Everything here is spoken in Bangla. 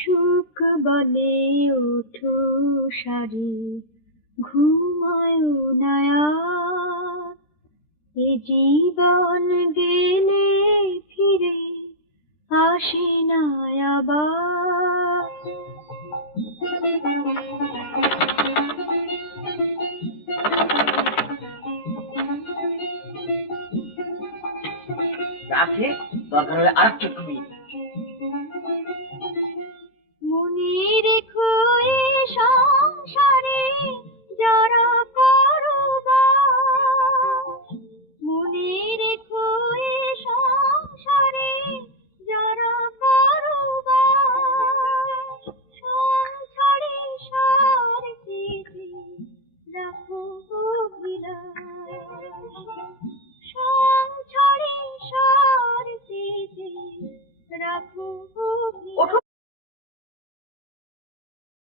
সুখ বলে ওঠো সারি, ঘুমায় নায়া, এ জীবন গেলে ফিরে আসে না আবার। আছে দরকার হলে আরেকটা তুমি